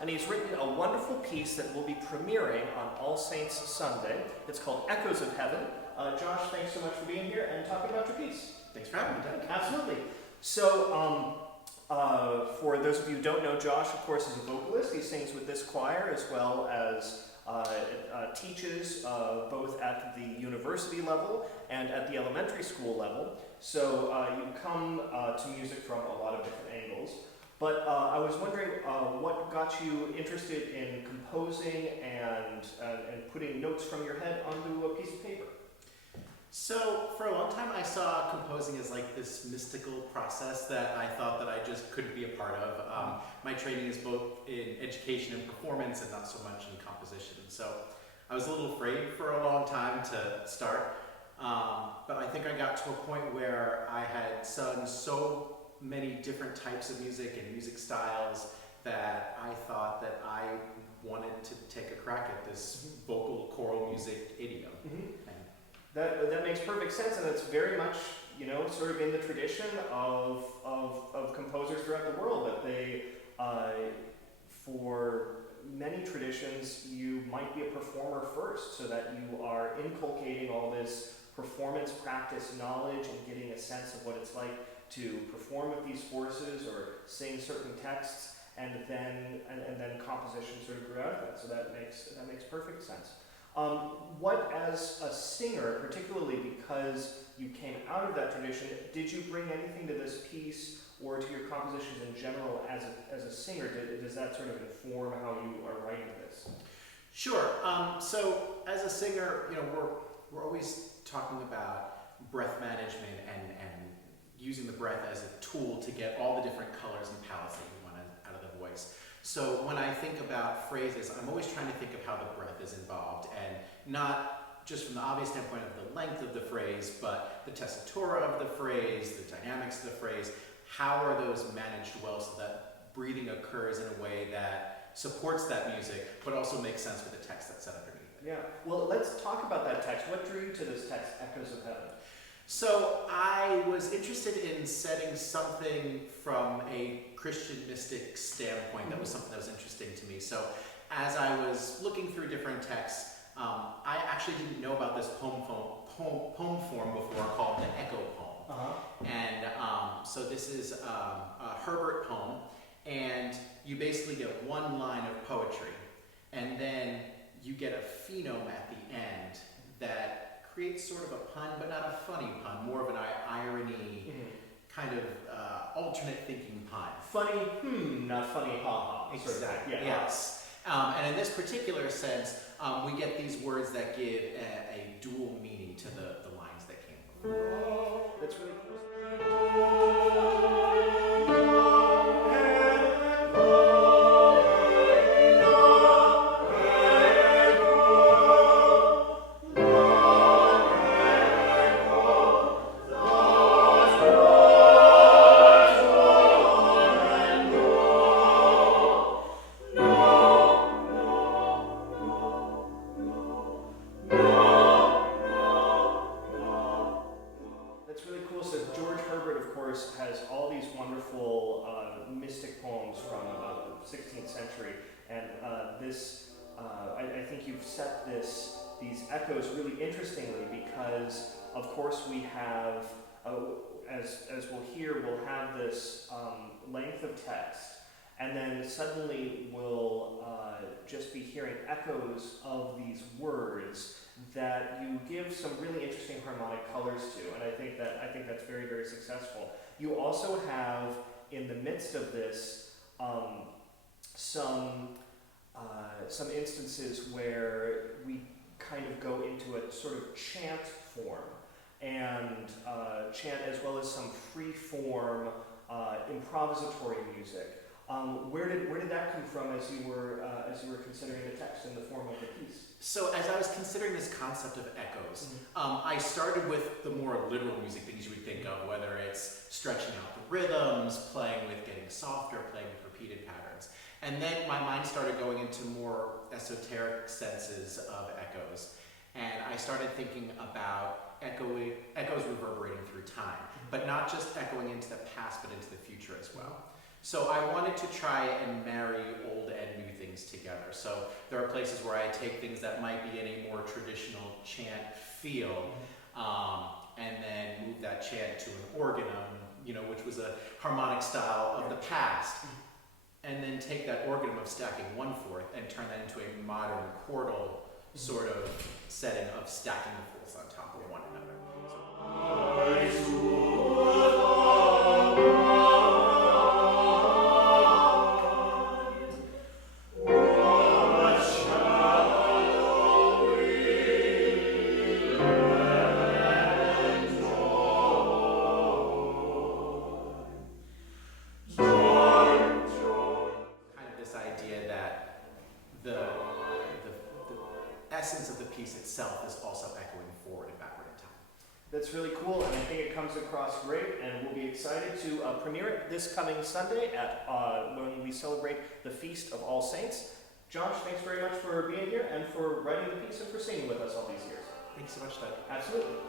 and he's written a wonderful piece that will be premiering on All Saints Sunday. It's called Echoes of Heaven. Josh, thanks so much for being here and talking about your piece. Thanks for having me, Doug. Absolutely. So, for those of you who don't know, Josh, of course, is a vocalist. He sings with this choir as well as teaches both at the university level and at the elementary school level. So you come to music from a lot of different angles. But I was wondering what got you interested in composing and putting notes from your head onto a piece of paper? So for a long time I saw composing as like this mystical process that I thought that I just couldn't be a part of. My training is both in education and performance and not so much in composition. So I was a little afraid for a long time to start, but I think I got to a point where I had sung so many different types of music and music styles that I thought that I wanted to take a crack at this vocal choral music idiom. That makes perfect sense, and it's very much, you know, sort of in the tradition of composers throughout the world, that they, for many traditions, you might be a performer first, so that you are inculcating all this performance practice knowledge and getting a sense of what it's like to perform with these forces or sing certain texts, and then composition sort of grew out of that. So that makes perfect sense. What, as a singer, particularly because you came out of that tradition, did you bring anything to this piece or to your compositions in general as a singer? Does that sort of inform how you are writing this? Sure. So as a singer, you know, we're always talking about breath management and using the breath as a tool to get all the different colors and palettes that you want out of the voice. So when I think about phrases, I'm always trying to think of how the breath is involved, and not just from the obvious standpoint of the length of the phrase, but the tessitura of the phrase, the dynamics of the phrase. How are those managed well so that breathing occurs in a way that supports that music, but also makes sense for the text that's set underneath it? Yeah. Well, let's talk about that text. What drew you to this text, Echoes of Heaven? So I was interested in setting something from a Christian mystic standpoint. That was something that was interesting to me. So as I was looking through different texts, I actually didn't know about this poem form before called the echo poem. And so this is a Herbert poem, and you basically get one line of poetry, and then you get a phenome at the end that creates sort of a pun, but not a funny pun, more of an irony, kind of alternate thinking pun. Funny, not funny, ha-ha. Exactly, yeah. Yes. And in this particular sense, we get these words that give a dual meaning to the lines that came before. That's really cool. Has all these wonderful mystic poems from about the 16th century, and I think you've set these echoes really interestingly, because of course we have, as we'll hear, we'll have this length of text, and then suddenly we'll just be hearing echoes of these words that you give some really interesting harmonic colors to, and I think that's very, very successful. You also have, in the midst of this, some instances where we kind of go into a sort of chant form, and chant as well as some free form improvisatory music. Where did that come from as you were considering the text in the form of the piece? So as I was considering this concept of echoes, I started with the more literal music things you would think of, whether it's stretching out the rhythms, playing with getting softer, playing with repeated patterns. And then my mind started going into more esoteric senses of echoes. And I started thinking about echoes reverberating through time, but not just echoing into the past, but into the future as well. So I wanted to try and marry old and new things together. So there are places where I take things that might be in a more traditional chant feel, and then move that chant to an organum, which was a harmonic style of the past, and then take that organum of stacking 1/4 and turn that into a modern chordal sort of setting of stacking the fourths on top of one another. This idea that the essence of the piece itself is also echoing forward and backward in time. That's really cool, and I think it comes across great, and we'll be excited to premiere it this coming Sunday at when we celebrate the Feast of All Saints. Josh, thanks very much for being here and for writing the piece and for singing with us all these years. Thanks so much, Doug. Absolutely.